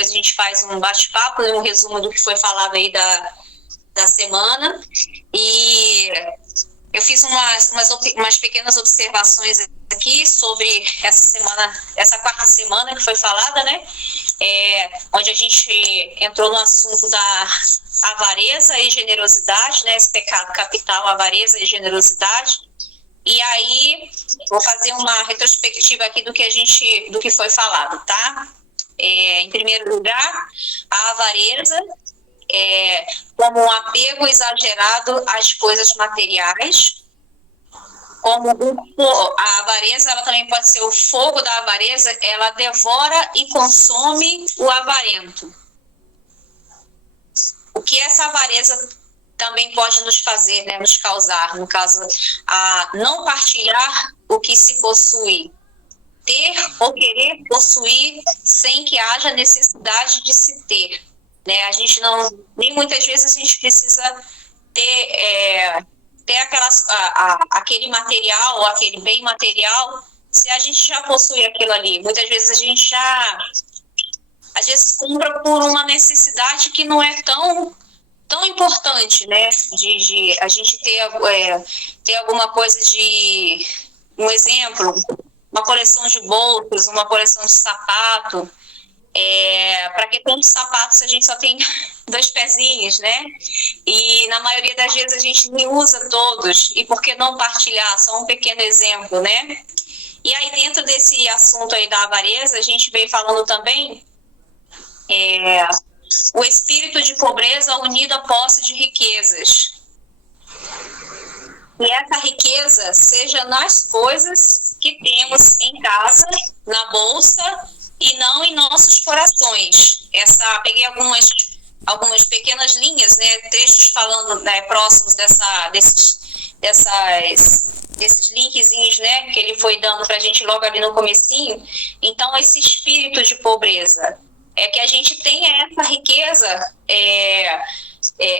a gente faz um bate-papo, um resumo do que foi falado aí da semana. E eu fiz umas pequenas observações aqui sobre essa semana, essa quarta semana que foi falada, né? Onde a gente entrou no assunto da avareza e generosidade, né? Esse pecado capital, avareza e generosidade. E aí, vou fazer uma retrospectiva aqui do que foi falado, tá? Em primeiro lugar, a avareza como um apego exagerado às coisas materiais. Como a avareza, ela também pode ser o fogo da avareza, ela devora e consome o avarento. O que essa avareza também pode nos fazer, né, nos causar, no caso, a não partilhar o que se possui, ter ou querer possuir sem que haja necessidade de se ter, né? A gente não, nem muitas vezes a gente precisa ter aquele material ou aquele bem material, se a gente já possui aquilo ali. Muitas vezes a gente às vezes compra por uma necessidade que não é tão importante, né? De a gente ter alguma coisa de, um exemplo, uma coleção de bolsas, uma coleção de sapato. Para que tantos sapatos se a gente só tem 2 pezinhos, né? E na maioria das vezes a gente nem usa todos. E por que não partilhar? Só um pequeno exemplo, né? E aí dentro desse assunto aí da avareza, a gente veio falando também o espírito de pobreza unido à posse de riquezas. E essa riqueza seja nas coisas que temos em casa, na bolsa, e não em nossos corações. Peguei algumas pequenas linhas, né, trechos falando, né, próximos desses linkzinhos, né, que ele foi dando para a gente logo ali no comecinho. Então, esse espírito de pobreza é que a gente tenha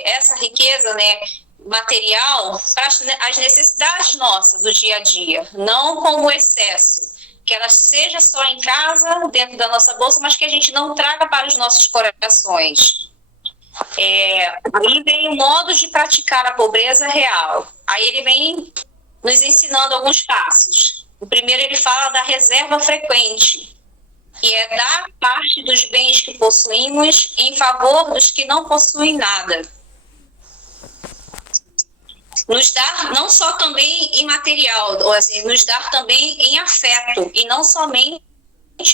essa riqueza, né, material para as necessidades nossas do dia a dia, não como excesso. Que ela seja só em casa, dentro da nossa bolsa, mas que a gente não traga para os nossos corações. Aí vem o modo de praticar a pobreza real. Aí ele vem nos ensinando alguns passos. O primeiro ele fala da reserva frequente, que é dar parte dos bens que possuímos em favor dos que não possuem nada. Nos dar não só também em material, ou assim, nos dar também em afeto, e não somente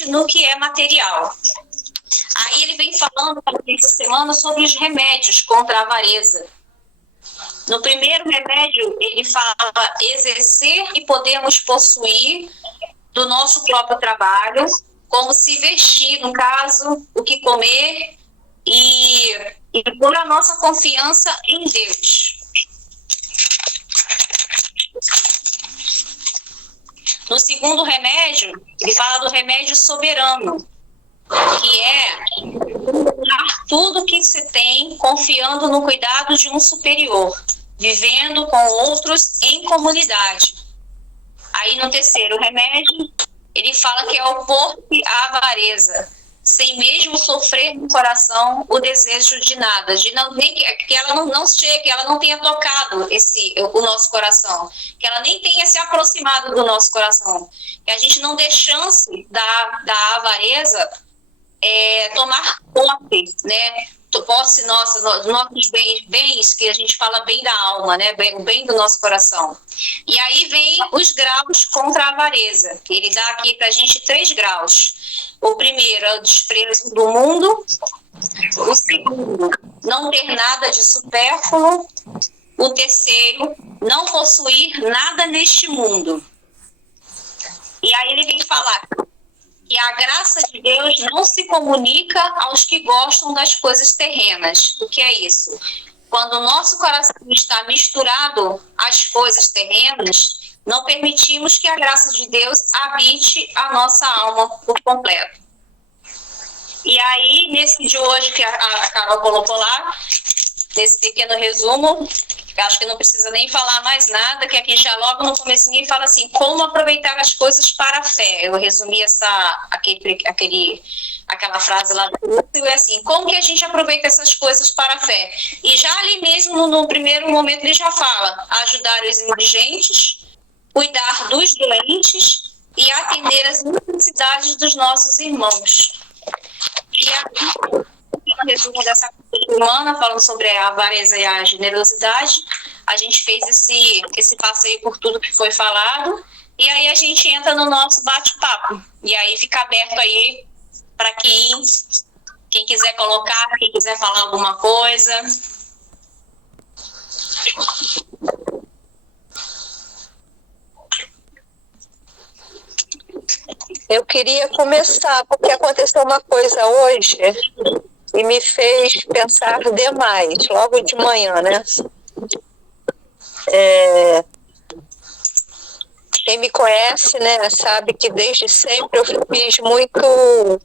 no que é material. Aí ele vem falando essa semana sobre os remédios contra a avareza. No primeiro remédio, ele fala exercer e podermos possuir do nosso próprio trabalho, como se vestir, no caso, o que comer, e pôr a nossa confiança em Deus. No segundo remédio, ele fala do remédio soberano, que é dar tudo que se tem confiando no cuidado de um superior, vivendo com outros em comunidade. Aí no terceiro remédio, ele fala que é opor-se à avareza, sem mesmo sofrer no coração o desejo de nada, nem que ela não chegue, que ela não tenha tocado o nosso coração, que ela nem tenha se aproximado do nosso coração, que a gente não dê chance da avareza tomar posse, né? Posse nossa, nossos bens, que a gente fala bem da alma, né? O bem do nosso coração. E aí vem os graus contra a avareza, que ele dá aqui pra gente 3 graus. O primeiro é o desprezo do mundo. O segundo, não ter nada de supérfluo. O terceiro, não possuir nada neste mundo. E aí ele vem falar que a graça de Deus não se comunica aos que gostam das coisas terrenas. O que é isso? Quando o nosso coração está misturado às coisas terrenas, não permitimos que a graça de Deus habite a nossa alma por completo. E aí, nesse de hoje que a Carol colocou lá, nesse pequeno resumo, acho que não precisa nem falar mais nada, que aqui já logo no comecinho fala assim, como aproveitar as coisas para a fé. Eu resumi aquela frase lá do é assim, como que a gente aproveita essas coisas para a fé? E já ali mesmo, no primeiro momento, ele já fala, ajudar os indigentes, cuidar dos doentes e atender às necessidades dos nossos irmãos. E aqui, no resumo dessa semana, falando sobre a avareza e a generosidade, a gente fez esse passeio por tudo que foi falado, e aí a gente entra no nosso bate-papo. E aí fica aberto aí para quem quiser colocar, quem quiser falar alguma coisa. Eu queria começar, porque aconteceu uma coisa hoje e me fez pensar demais, logo de manhã, né? Quem me conhece, né, sabe que desde sempre eu fiz muito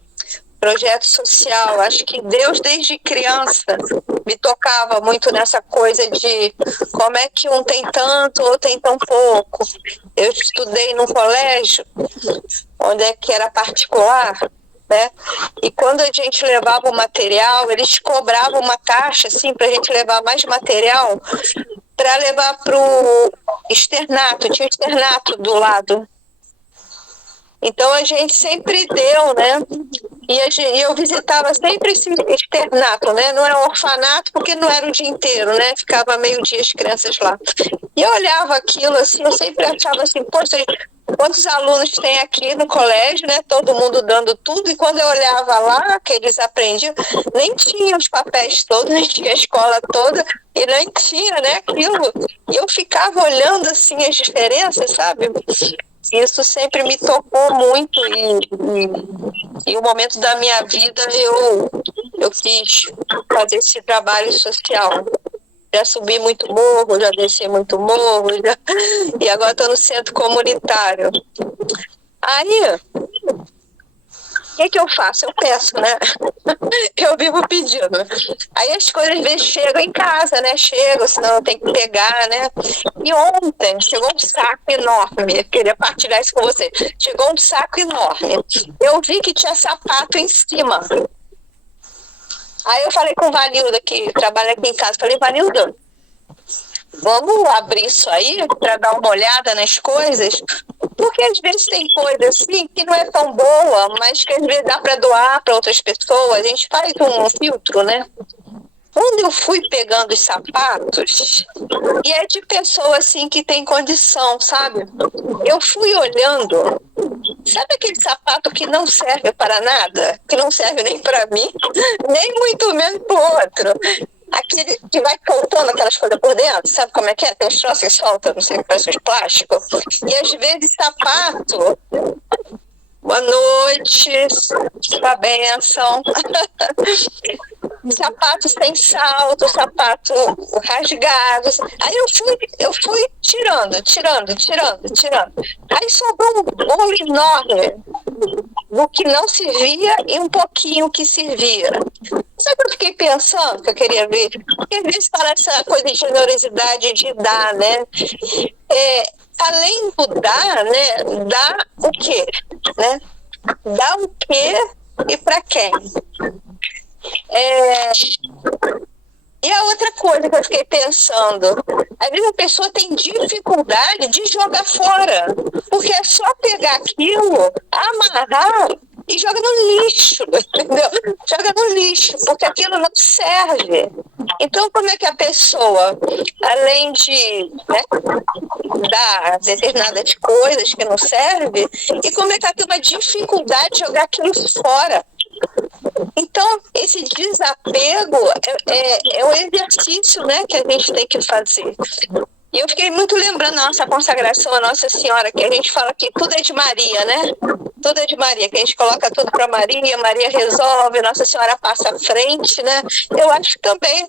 projeto social. Acho que Deus, desde criança, me tocava muito nessa coisa de como é que um tem tanto ou tem tão pouco. Eu estudei num colégio onde é que era particular, né? E quando a gente levava o material, eles cobravam uma taxa assim para a gente levar mais material para levar para o externato. Tinha o externato do lado. Então a gente sempre deu, né? E eu visitava sempre esse externato, né? Não era um orfanato porque não era o dia inteiro, né? Ficava meio-dia as crianças lá. E eu olhava aquilo assim, eu sempre achava assim, poxa, quantos alunos tem aqui no colégio, né? Todo mundo dando tudo. E quando eu olhava lá, que eles aprendiam, nem tinha os papéis todos, nem tinha a escola toda, e nem tinha, né? Aquilo. E eu ficava olhando assim as diferenças, sabe? Isso sempre me tocou muito e um momento da minha vida eu quis fazer esse trabalho social. Já subi muito morro, já desci muito morro, e agora estou no centro comunitário. Aí, o que eu faço? Eu peço, né? Eu vivo pedindo. Aí as coisas às vezes chegam em casa, né? Chegam, senão eu tenho que pegar, né? E ontem chegou um saco enorme. Eu queria partilhar isso com você. Chegou um saco enorme. Eu vi que tinha sapato em cima. Aí eu falei com o Vanilda, que trabalha aqui em casa. Falei, Vanilda, vamos abrir isso aí para dar uma olhada nas coisas? Porque às vezes tem coisa assim que não é tão boa, mas que às vezes dá para doar para outras pessoas. A gente faz um filtro, né? Quando eu fui pegando os sapatos, e é de pessoa assim que tem condição, sabe? Eu fui olhando, sabe aquele sapato que não serve para nada? Que não serve nem para mim, nem muito menos para o outro. Aquele que vai soltando aquelas coisas por dentro, sabe como é que é? Tem uns troços que soltam, não sei, parece uns plásticos. E às vezes sapato, boa noite, a bênção. Sapatos sem salto, sapato rasgados. Aí eu fui tirando. Aí sobrou um bolo enorme do que não servia e um pouquinho que servia. Sabe o que eu fiquei pensando, que eu queria ver? Porque às vezes fala essa coisa de generosidade de dar, né? Além do dar, né? Dá o quê? Né? Dá o quê e para quem? E a outra coisa que eu fiquei pensando, às vezes a pessoa tem dificuldade de jogar fora, porque é só pegar aquilo, amarrar e joga no lixo, entendeu? Joga no lixo, porque aquilo não serve. Então, como é que a pessoa, além de, né, dar determinadas coisas que não servem, e como é que ela tem uma dificuldade de jogar aquilo fora? Então, esse desapego é um exercício, né, que a gente tem que fazer. E eu fiquei muito lembrando a nossa consagração a Nossa Senhora, que a gente fala que tudo é de Maria, né? Tudo é de Maria, que a gente coloca tudo para Maria, Maria resolve, Nossa Senhora passa à frente, né? Eu acho também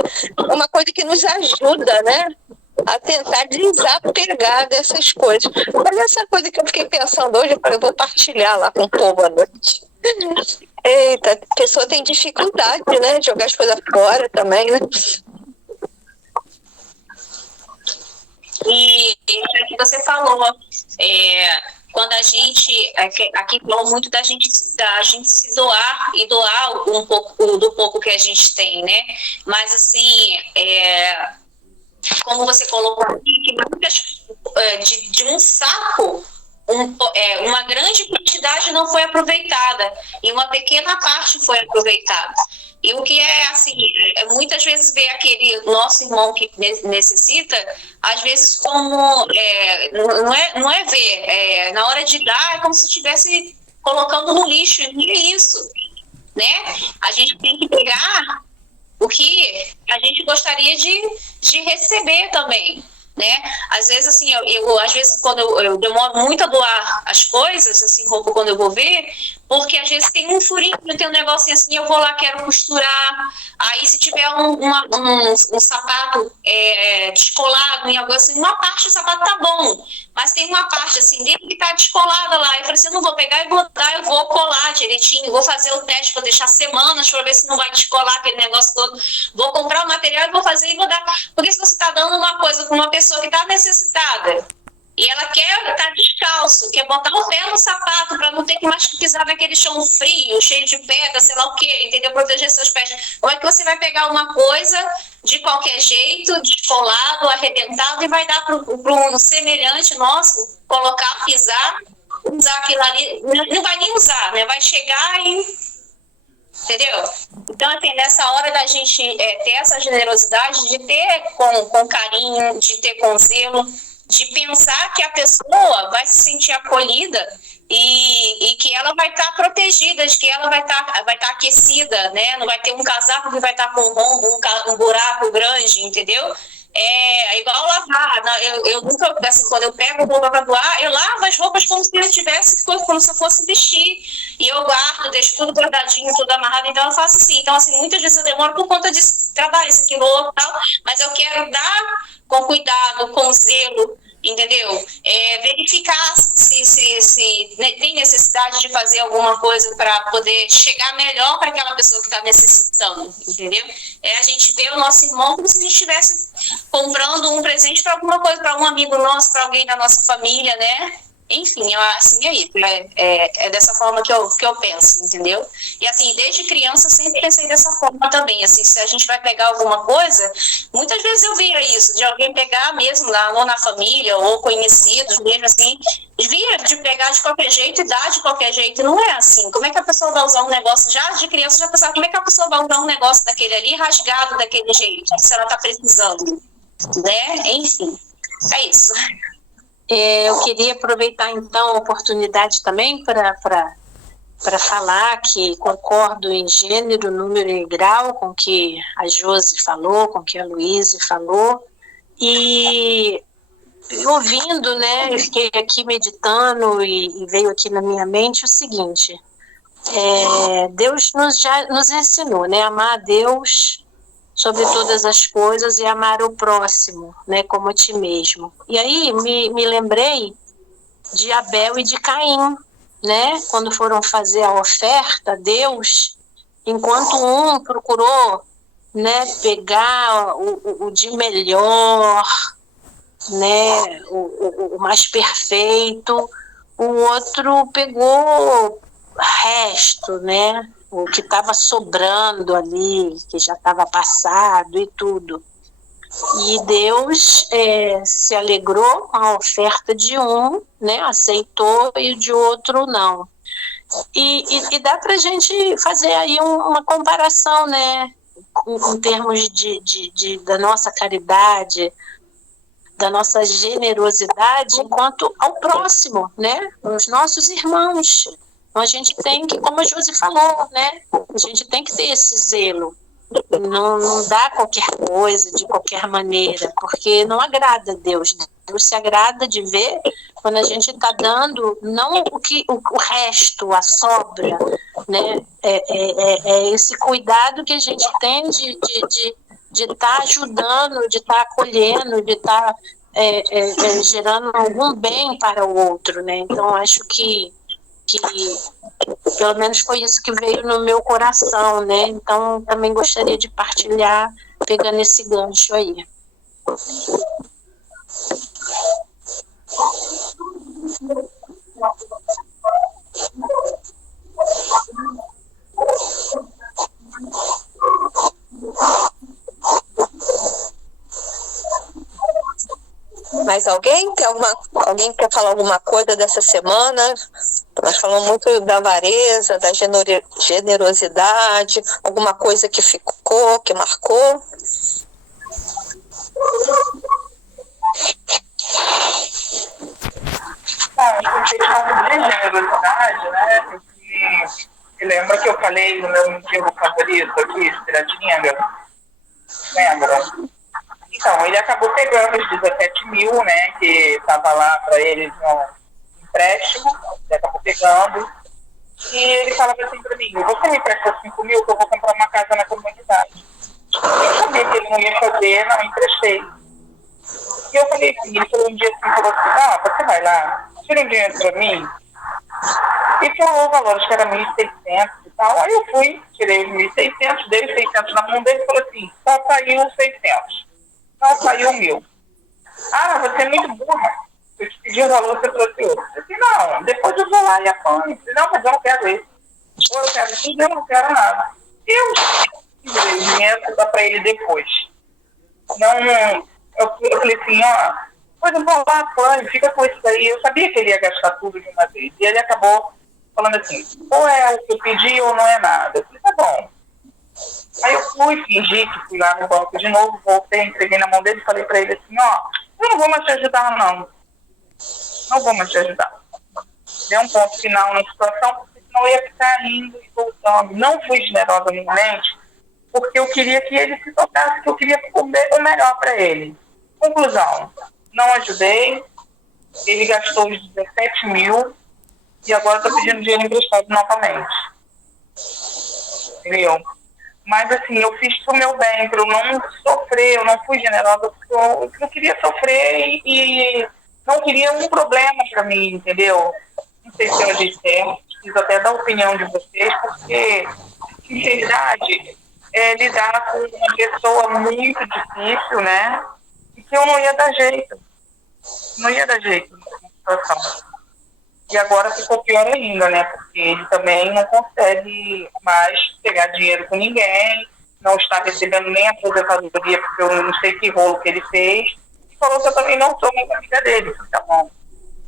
uma coisa que nos ajuda, né? A tentar desapegar dessas coisas. Olha essa coisa que eu fiquei pensando hoje, eu vou partilhar lá com o povo à noite. Eita, a pessoa tem dificuldade, né, de jogar as coisas fora também, né? E o que você falou, quando a gente, aqui falou muito da gente se doar e doar um pouco do pouco que a gente tem, né? Mas assim, como você colocou aqui, que muitas, de um saco, uma grande quantidade não foi aproveitada e uma pequena parte foi aproveitada. E o que é assim, muitas vezes vê aquele nosso irmão que necessita, às vezes como, não é ver, na hora de dar é como se estivesse colocando no lixo, e não é isso, né? A gente tem que pegar o que a gente gostaria de receber também, né? Às vezes, assim, às vezes, quando eu demoro muito a doar as coisas, assim, como quando eu vou ver, porque às vezes tem um furinho, tem um negocinho assim, eu vou lá, quero costurar, aí se tiver um sapato descolado em algo assim, uma parte do sapato tá bom, mas tem uma parte assim dele que tá descolada lá, eu falei assim, eu não vou pegar e botar, eu vou colar direitinho, vou fazer o teste, vou deixar semanas para ver se não vai descolar aquele negócio todo, vou comprar o material e vou fazer e vou dar, porque se você tá dando uma coisa para uma pessoa que tá necessitada, e ela quer estar descalço, quer botar o pé no sapato para não ter que mais pisar naquele chão frio, cheio de pedra, sei lá o quê, entendeu? Proteger seus pés. Ou é que você vai pegar uma coisa de qualquer jeito, descolado, arrebentado, e vai dar para um semelhante nosso, colocar, pisar, usar aquilo ali, não vai nem usar, né? Vai chegar e... Entendeu? Então, assim, nessa hora da gente ter essa generosidade, de ter com carinho, de ter com zelo, de pensar que a pessoa vai se sentir acolhida e que ela vai estar protegida, de que ela vai estar aquecida, né? Não vai ter um casaco que vai estar com um rombo, um buraco grande, entendeu? É igual lavar. Eu nunca, assim, quando eu pego roupa para doar, eu lavo as roupas como se eu tivesse, como se eu fosse vestir. E eu guardo, deixo tudo guardadinho, tudo amarrado, então eu faço assim. Então, assim, muitas vezes eu demoro por conta de trabalho, isso, aquilo, outro, tal, mas eu quero dar com cuidado, com zelo, entendeu? Verificar se tem necessidade de fazer alguma coisa para poder chegar melhor para aquela pessoa que está necessitando, entendeu? A gente vê o nosso irmão como se a gente estivesse comprando um presente para alguma coisa, para um amigo nosso, para alguém da nossa família, né? Enfim, assim é isso. É dessa forma que eu penso, entendeu? E assim, desde criança eu sempre pensei dessa forma também. Assim, se a gente vai pegar alguma coisa, muitas vezes eu via isso, de alguém pegar mesmo lá, ou na família, ou conhecidos, mesmo assim, via de pegar de qualquer jeito e dar de qualquer jeito. Não é assim. Como é que a pessoa vai usar um negócio, já de criança, já pensava, como é que a pessoa vai usar um negócio daquele ali, rasgado daquele jeito, se ela está precisando, né? Enfim, é isso. Eu queria aproveitar, então, a oportunidade também para falar que concordo em gênero, número e grau com o que a Josi falou, com o que a Luíse falou, e ouvindo, né, eu fiquei aqui meditando e veio aqui na minha mente o seguinte, Deus já nos ensinou, né, amar a Deus sobre todas as coisas e amar o próximo, né, como a ti mesmo. E aí me lembrei de Abel e de Caim, né, quando foram fazer a oferta a Deus, enquanto um procurou, né, pegar o de melhor, né, o mais perfeito, o outro pegou resto, né, o que estava sobrando ali, que já estava passado e tudo. E Deus se alegrou com a oferta de um, né, aceitou, e de outro não. E dá para a gente fazer aí uma comparação, né, em termos da nossa caridade, da nossa generosidade enquanto ao próximo, né, os nossos irmãos. Então a gente tem que, como a Josi falou, né, a gente tem que ter esse zelo. Não dá qualquer coisa, de qualquer maneira, porque não agrada a Deus. Deus se agrada de ver quando a gente está dando, não o resto, a sobra, né? É esse cuidado que a gente tem de estar ajudando, de estar acolhendo, de estar gerando algum bem para o outro, né? Então, acho que pelo menos foi isso que veio no meu coração, né? Então, também gostaria de partilhar, pegando esse gancho aí. Mas alguém quer falar alguma coisa dessa semana? Nós falamos muito da avareza, da generosidade, alguma coisa que ficou, que marcou. A questão de generosidade, né? Porque você lembra que eu falei no meu livro favorito aqui, Piratinga? Lembra? Então, ele acabou pegando os 17 mil, né? Que estava lá para eles no empréstimo, ele acabou pegando. E ele falava assim para mim: você me empresta 5 mil que eu vou comprar uma casa na comunidade. Eu sabia que ele não ia fazer, não emprestei. E eu falei assim, ele falou um dia assim, falou assim, você vai lá, tira um dinheiro pra mim. E falou o valor, acho que era 1.600 e tal. Aí eu fui, tirei os 1.600, dei os 600 na mão dele e falou assim, só saiu 600. Não saiu 1.000. Você é muito burra. Eu te pedi o valor, você trouxe outro. Eu disse, não, depois eu vou lá e apanho. Eu disse, não, mas eu não quero isso. Ou eu quero tudo, eu não quero nada. Eu tirei o dinheiro para dar pra ele depois. Não... Eu falei assim, pois eu vou lá, apanho, fica com isso daí. Eu sabia que ele ia gastar tudo de uma vez. E ele acabou falando assim, ou é o que eu pedi ou não é nada. Eu falei, tá bom. Aí eu fui, fingi que fui lá no banco de novo, voltei, entreguei na mão dele e falei pra ele assim, eu não vou mais te ajudar, não. Não vou mais te ajudar. Dei um ponto final na situação, porque senão eu ia ficar indo e voltando. Não fui generosa no momento, porque eu queria que ele se tocasse, que eu queria o melhor para ele. Conclusão, não ajudei, ele gastou os 17 mil e agora está pedindo dinheiro emprestado novamente. Entendeu? Mas assim, eu fiz pro meu bem, para eu não sofrer, eu não fui generosa, porque eu não queria sofrer e não queria um problema para mim, entendeu? Não sei se eu disse certo, preciso até da opinião de vocês, porque, sinceridade, lidar com uma pessoa muito difícil, né? E que eu não ia dar jeito. Não ia dar jeito nessa situação. E agora ficou pior ainda, né? Porque ele também não consegue mais pegar dinheiro com ninguém, não está recebendo nem a aposentadoria, porque eu não sei que rolo que ele fez. E falou que eu também não sou muito amiga dele. Tá bom.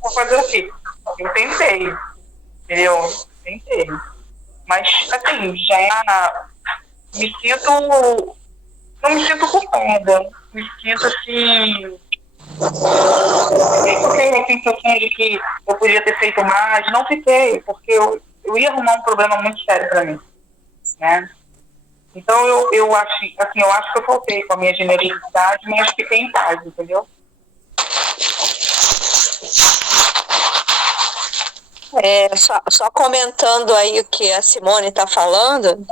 Vou fazer o quê? Eu tentei. Entendeu? Tentei. Mas, assim, já me sinto... Não me sinto culpada. Me sinto, assim... Eu fiquei na sensação de que eu podia ter feito mais. Não fiquei, porque eu ia arrumar um problema muito sério para mim, né? Então eu acho, assim, eu acho que eu faltei com a minha generosidade, mas fiquei em paz, entendeu? Só comentando aí o que a Simone está falando,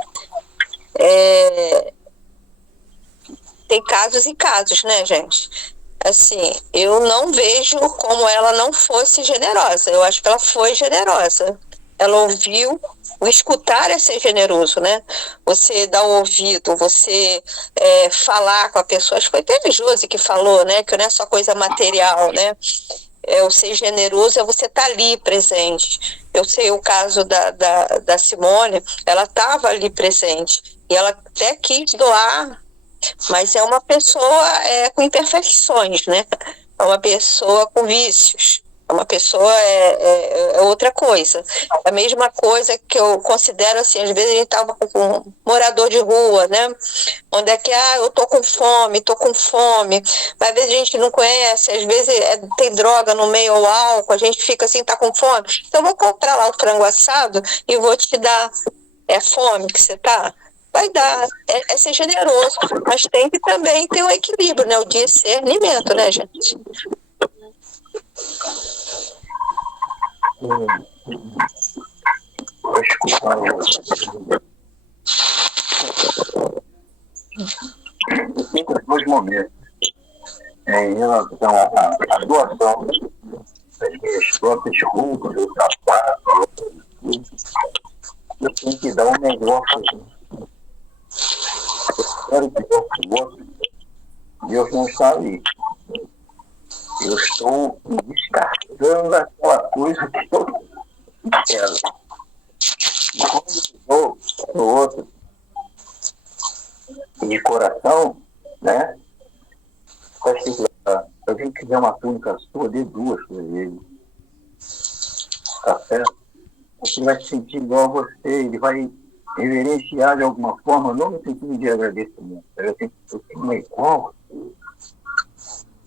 tem casos e casos, né, gente? Assim, eu não vejo como ela não fosse generosa. Eu acho que ela foi generosa. Ela ouviu. O escutar é ser generoso, né? Você dar o ouvido, você falar com a pessoa. Acho que foi até Josi que falou, né? Que não é só coisa material, né? O ser generoso é você estar ali presente. Eu sei o caso da Simone, ela estava ali presente. E ela até quis doar, mas é uma pessoa com imperfeições, né? É uma pessoa com vícios. É uma pessoa, é outra coisa. A mesma coisa que eu considero assim, às vezes a gente estava com um morador de rua, né? Onde é que, eu tô com fome. Mas às vezes a gente não conhece, às vezes tem droga no meio ou álcool, a gente fica assim, tá com fome. Então eu vou comprar lá o frango assado e vou te dar. É fome que você tá? Vai dar, é ser generoso, mas tem que também ter um equilíbrio, né? O discernimento, né, gente? Tem dois momentos em relação à doação das minhas próprias roupas, do sapato, eu tenho que dar o melhor para mim. Eu quero que o outro, Deus não está ali. Eu estou me descarregando daquela coisa que eu ela. E quando eu vou para o outro, de coração, né? Faz que se alguém quiser uma túnica sua, dê duas para ele. Tá certo? Porque ele vai se sentir igual a você, ele vai reverenciar de alguma forma, não no sentido de agradecimento, ele vai sentir uma igual a você,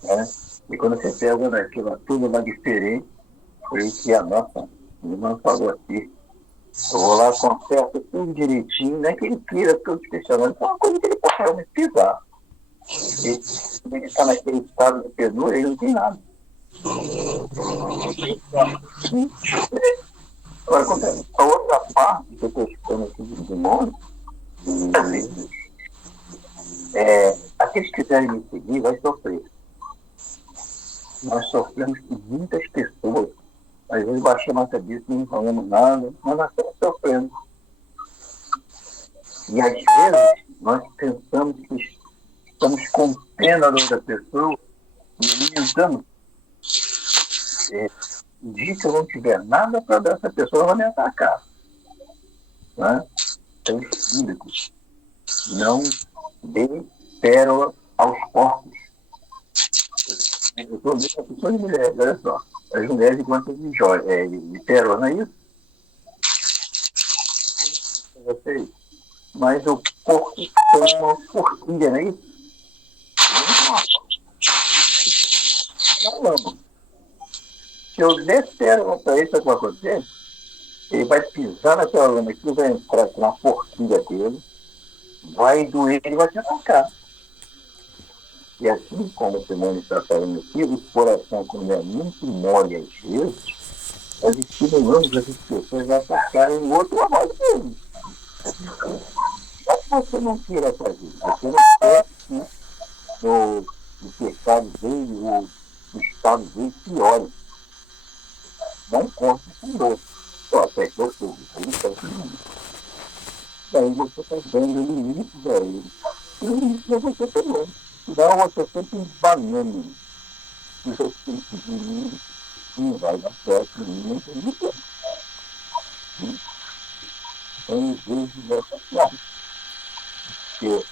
né? E quando você pega daquilo tudo lá diferente, foi o que a nossa irmã falou aqui. Eu vou lá, conserto tudo direitinho, não é que ele queira tudo especial, mas é uma coisa que ele pode realmente pisar. Ele está naquele estado de penúria, ele não tem nada. Agora, acontece a outra parte que eu estou escutando aqui do demônio, aqueles que quiserem me seguir, vai sofrer. Nós sofremos com muitas pessoas. Às vezes baixamos a cabeça, não falamos nada, mas nós estamos sofrendo. E às vezes nós pensamos que estamos com pena da outra pessoa e alimentamos. O dia que eu não tiver nada para dar essa pessoa, ela vai me atacar. Né? Então, bíblicos, não dê pérola aos porcos. Eu estou vendo a pessoa de mulheres, olha só. As mulheres gostam de joia, de pérola, não é isso? Mas o porco tem uma forquilha, não é isso? Não, não. Se eu der pérola para ele, sabe o que vai acontecer? Ele vai pisar naquela lama aqui, vai entrar com uma forquilha dele, vai doer, ele vai te atacar. E assim como o Simone está falando aqui, o coração, quando é muito mole às vezes, nós estimulamos as pessoas a atacarem o outro a nós mesmos. Mas você não queira fazer, você não quer que o pecado dele, o estado dele piore. Não conte com o outro. Só até que eu sou daí você está dando limites a ele. E o limite é você também. Não, você sempre banando. Se você pedir limite, não vai dar certo, não tem limite. Então, às vezes, dessa forma. Porque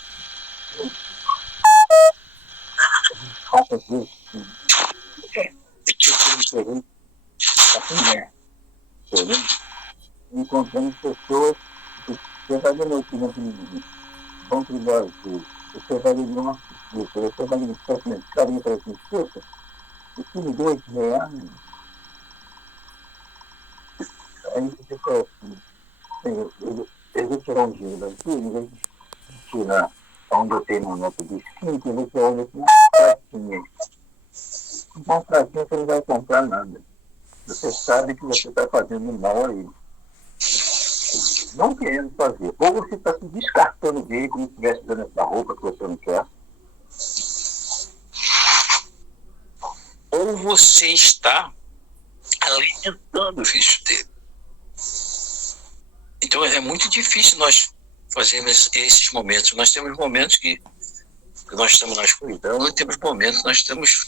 às vezes, encontrando pessoas que você vai ver aqui no vão cuidar de você vai ver nossa, você vai ver no carinho para essa escuta, e que me deu R$8. Aí você fala assim, eu vou tirar um dinheiro daqui, em vez de tirar onde eu tenho uma nota de 5, eu vou tirar onde eu tenho uma pratinha. Uma pratinha você não vai comprar nada. Você sabe que você está fazendo mal a ele. Não querendo fazer. Ou você está se descartando dele como se estivesse dando essa roupa que você não quer. Ou você está alimentando o vício dele. Então é muito difícil nós fazermos esses momentos. Nós temos momentos que nós estamos na escuridão e temos momentos que nós estamos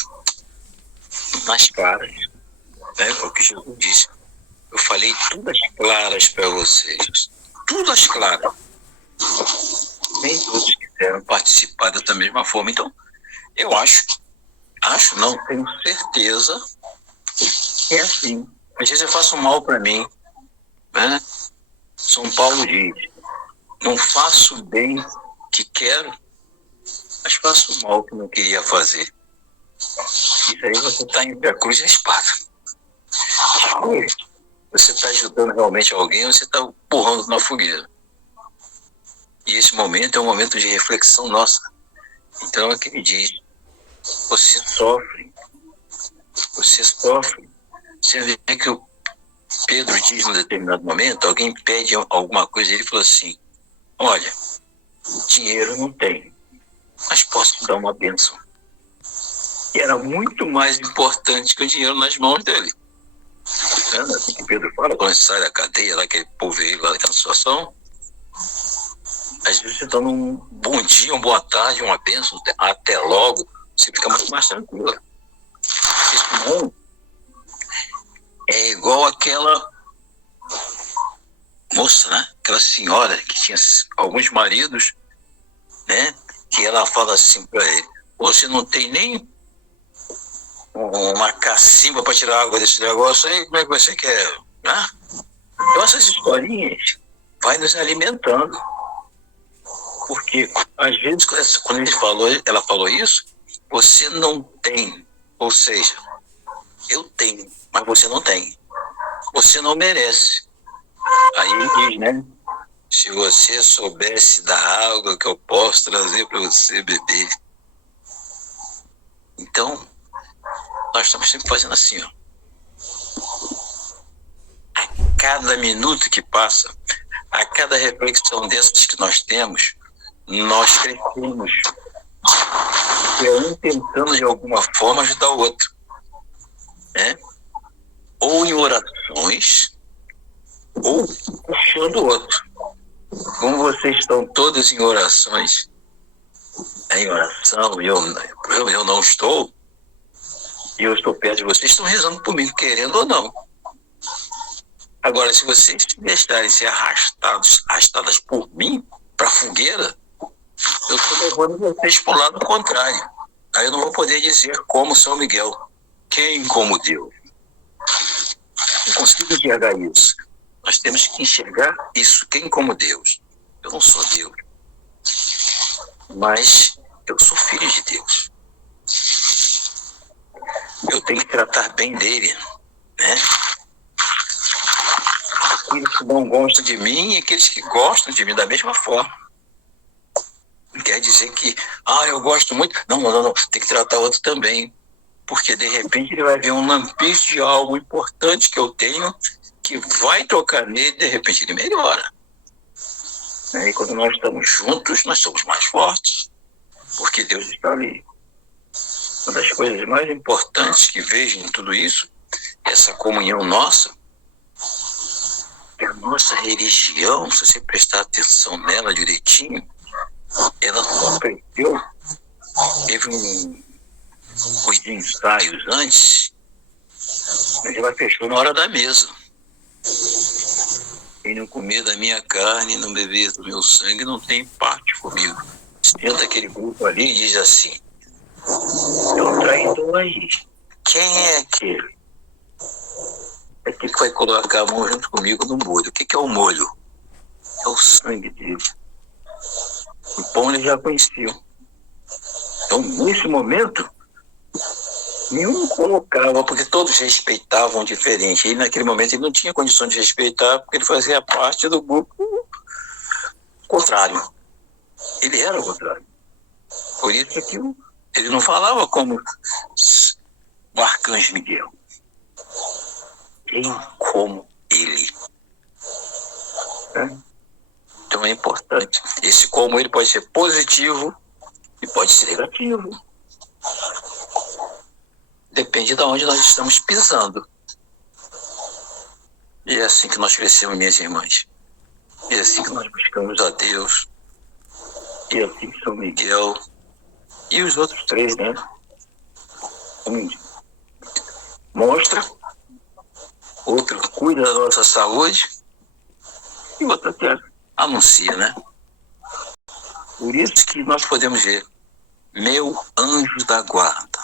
nas claras. Né? Porque Jesus disse, eu falei tudo às claras para vocês. Tudo às claras. Nem todos quiseram participar da mesma forma. Então, eu não, tenho certeza que é assim. Às vezes eu faço mal para mim. Né? São Paulo diz, não faço o bem que quero, mas faço o mal que não queria fazer. Isso aí você está entre a cruz e a espada. Você está ajudando realmente alguém ou você está empurrando na fogueira? E esse momento é um momento de reflexão nossa. Então, aquele dia, você sofre. Você vê que o Pedro diz em um determinado momento, alguém pede alguma coisa, ele falou assim, olha, dinheiro não tenho, mas posso te dar uma bênção. E era muito mais importante que o dinheiro nas mãos dele. Assim que Pedro fala, quando ele sai da cadeia, lá, aquele povo aí, lá naquela situação, às vezes você dá um bom dia, uma boa tarde, uma bênção, até logo, você fica muito mais tranquilo. Esse mundo é igual aquela moça, né? Aquela senhora que tinha alguns maridos, né? Que ela fala assim para ele: você não tem nem uma cacimba para tirar água desse negócio aí, como é que você quer? Né? Então essas historinhas vai nos alimentando, porque às vezes quando ela falou isso, você não tem, ou seja, eu tenho, mas você não tem, você não merece. Aí ele diz, né? Se você soubesse da água que eu posso trazer para você beber. Então, nós estamos sempre fazendo assim, ó. A cada minuto que passa, a cada reflexão dessas que nós temos, nós crescemos. Um tentando de alguma forma ajudar o outro, né? Ou em orações, ou puxando o outro. Como vocês estão todos em orações, em oração, eu não estou, e eu estou perto de vocês, estão rezando por mim, querendo ou não. Agora, se vocês deixarem ser arrastadas por mim para a fogueira, eu estou levando vocês para o lado contrário. Aí eu não vou poder dizer como São Miguel, quem como Deus. Não consigo enxergar isso. Nós temos que enxergar isso, quem como Deus. Eu não sou Deus, mas eu sou filho de Deus. Eu tenho que tratar bem dele, né? Aqueles que não gostam de mim e aqueles que gostam de mim da mesma forma. Não quer dizer que, eu gosto muito. Não. Tem que tratar o outro também. Porque, de repente, ele vai ver um lampejo de algo importante que eu tenho, que vai tocar nele, de repente ele melhora. E quando nós estamos juntos, nós somos mais fortes. Porque Deus está ali. Uma das coisas mais importantes que vejo em tudo isso, essa comunhão nossa, é a nossa religião, se você prestar atenção nela direitinho, ela só aprendeu, teve uns ensaios antes, mas ela fechou na hora da mesa. Quem não comer da minha carne, não beber do meu sangue, não tem parte comigo. Senta aquele grupo ali e diz assim: é um traidor aí. Quem é aquele? É aquele que vai colocar a mão junto comigo no molho. O que é o molho? É o sangue dele. O pão eles já conheciam. Então, nesse momento, nenhum colocava, porque todos respeitavam diferente. E naquele momento ele não tinha condição de respeitar, porque ele fazia parte do grupo contrário. Ele era o contrário. Por isso que ele não falava como o arcanjo Miguel. Quem como ele. Então é importante. Esse como ele pode ser positivo e pode ser negativo. Depende de onde nós estamos pisando. E é assim que nós crescemos, minhas irmãs. E é assim que nós buscamos a Deus. E é assim que São Miguel e os outros três, né? Um mostra, outro cuida da nossa saúde e outro até anuncia, né? Por isso que nós podemos ver: meu anjo da guarda,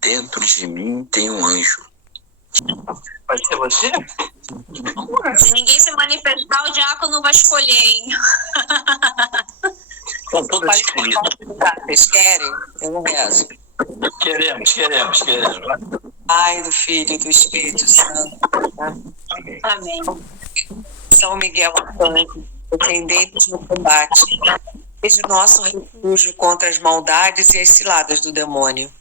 dentro de mim tem um anjo. Pode ser você? Se ninguém se manifestar, o diácono vai escolher, hein? Estão todas escolhidas. Vocês querem? Eu não rezo. Queremos. Pai, do Filho e do Espírito Santo. Amém. São Miguel Arcanjo, defendei-nos no combate. Seja o nosso refúgio contra as maldades e as ciladas do demônio.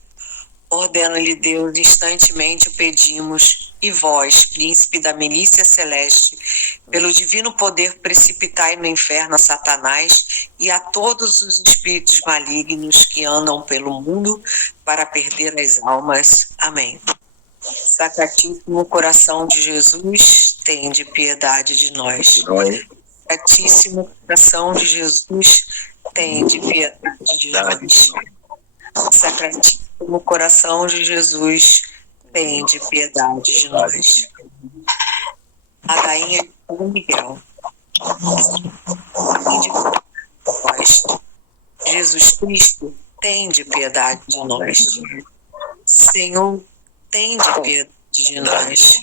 Ordena-lhe Deus, instantemente o pedimos, e vós, príncipe da milícia celeste, pelo divino poder precipitai no inferno a Satanás e a todos os espíritos malignos que andam pelo mundo para perder as almas. Amém. Sacratíssimo coração de Jesus, tende piedade de nós. Sacratíssimo coração de Jesus, tende piedade de nós. Sacratíssimo coração de Jesus, tende piedade de nós. Ladainha de São Miguel. tende nós. Jesus Cristo, tende piedade de nós. Senhor, tende piedade de nós.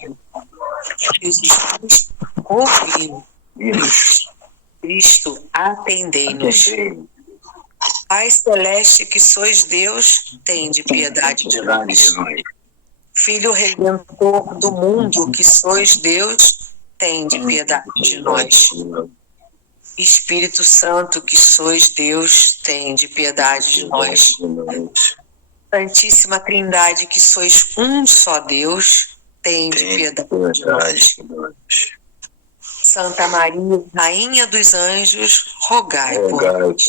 Jesus Cristo, ouvimos. Cristo, atendei-nos. Pai celeste que sois Deus, tende piedade de nós. Filho Redentor do mundo que sois Deus, tende piedade de nós. Espírito Santo que sois Deus, tende piedade de nós. Santíssima Trindade que sois um só Deus, tende piedade de nós. Santa Maria, Rainha dos Anjos, rogai por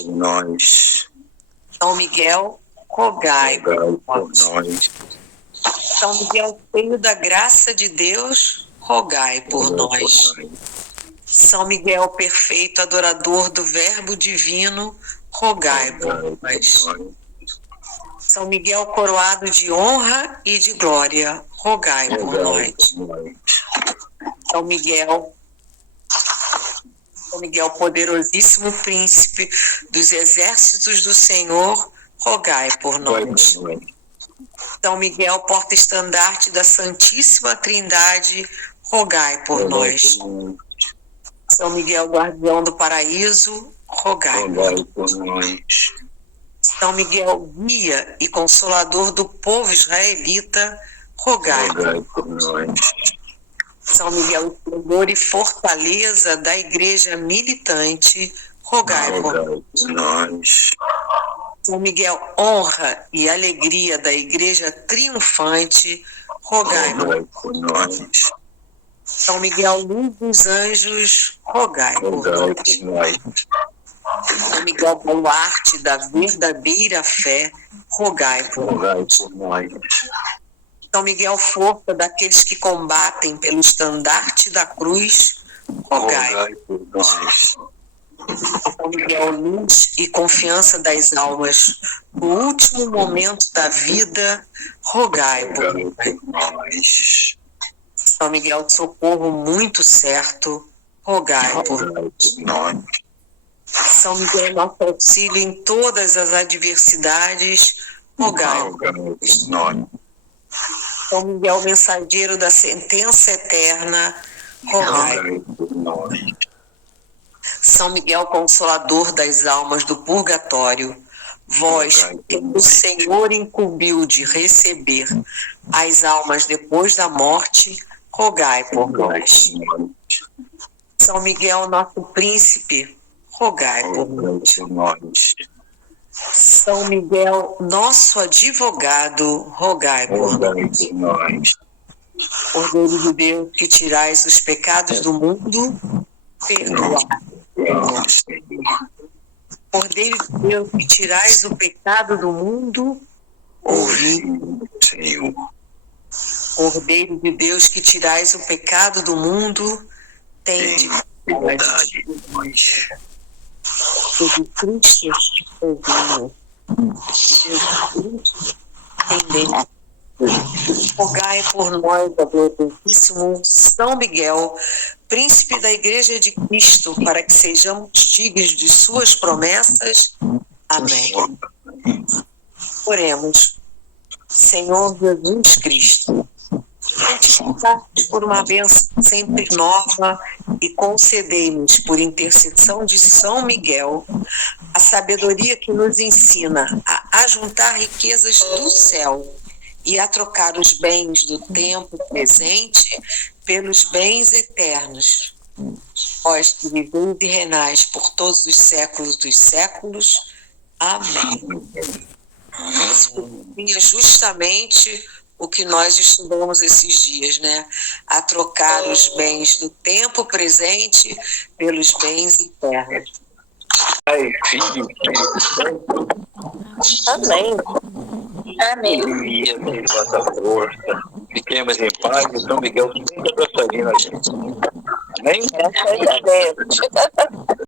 nós. São Miguel, rogai por nós. São Miguel, cheio da graça de Deus, rogai por nós. São Miguel, perfeito adorador do Verbo divino, rogai por nós. São Miguel, coroado de honra e de glória, rogai por nós. São Miguel, poderosíssimo príncipe dos exércitos do Senhor, rogai por nós. São Miguel, porta-estandarte da Santíssima Trindade, rogai por nós. São Miguel, guardião do paraíso, rogai por nós. São Miguel, guia e consolador do povo israelita, rogai por nós. São Miguel, esplendor e fortaleza da igreja militante, rogai por nós. São Miguel, honra e alegria da igreja triunfante, rogai por nós. São Miguel, luz dos anjos, rogai por nós. São Miguel, baluarte da verdadeira fé, rogai por nós. São Miguel, força daqueles que combatem pelo estandarte da cruz, rogai por nós. São Miguel, luz e confiança das almas, no último momento da vida, rogai por nós. São Miguel, socorro muito certo, rogai por nós. São Miguel, nosso auxílio em todas as adversidades, rogai por nós. São Miguel, mensageiro da sentença eterna, rogai por nós. São Miguel, consolador das almas do purgatório, vós, que o Senhor incumbiu de receber as almas depois da morte, rogai por nós. São Miguel, nosso príncipe, rogai por nós. São Miguel, nosso advogado, rogai por nós. Cordeiro de Deus, que tirais os pecados do mundo, perdoai. Cordeiro de Deus, que tirais o pecado do mundo, ouvi. Cordeiro de Deus, que tirais o pecado do mundo, tende piedade de nós. Jesus Cristo, ouvimos. Jesus Cristo, entendemos. Rogai por nós, gloriosíssimo São Miguel, príncipe da Igreja de Cristo, para que sejamos dignos de suas promessas. Amém. Oremos. Senhor Jesus Cristo, santificai-nos por uma bênção sempre nova e concedei-nos, por intercessão de São Miguel, a sabedoria que nos ensina a ajuntar riquezas do céu e a trocar os bens do tempo presente pelos bens eternos. Vós que viveis e reinais por todos os séculos dos séculos. Amém. Isso é justamente o que nós estudamos esses dias, né? A trocar os bens do tempo presente pelos bens eternos. Pai, Filho, Espírito Santo. Amém. Amém. E a vossa força. Fiquemos em paz e São Miguel sempre abraçaria a gente. Amém? Graças a Deus.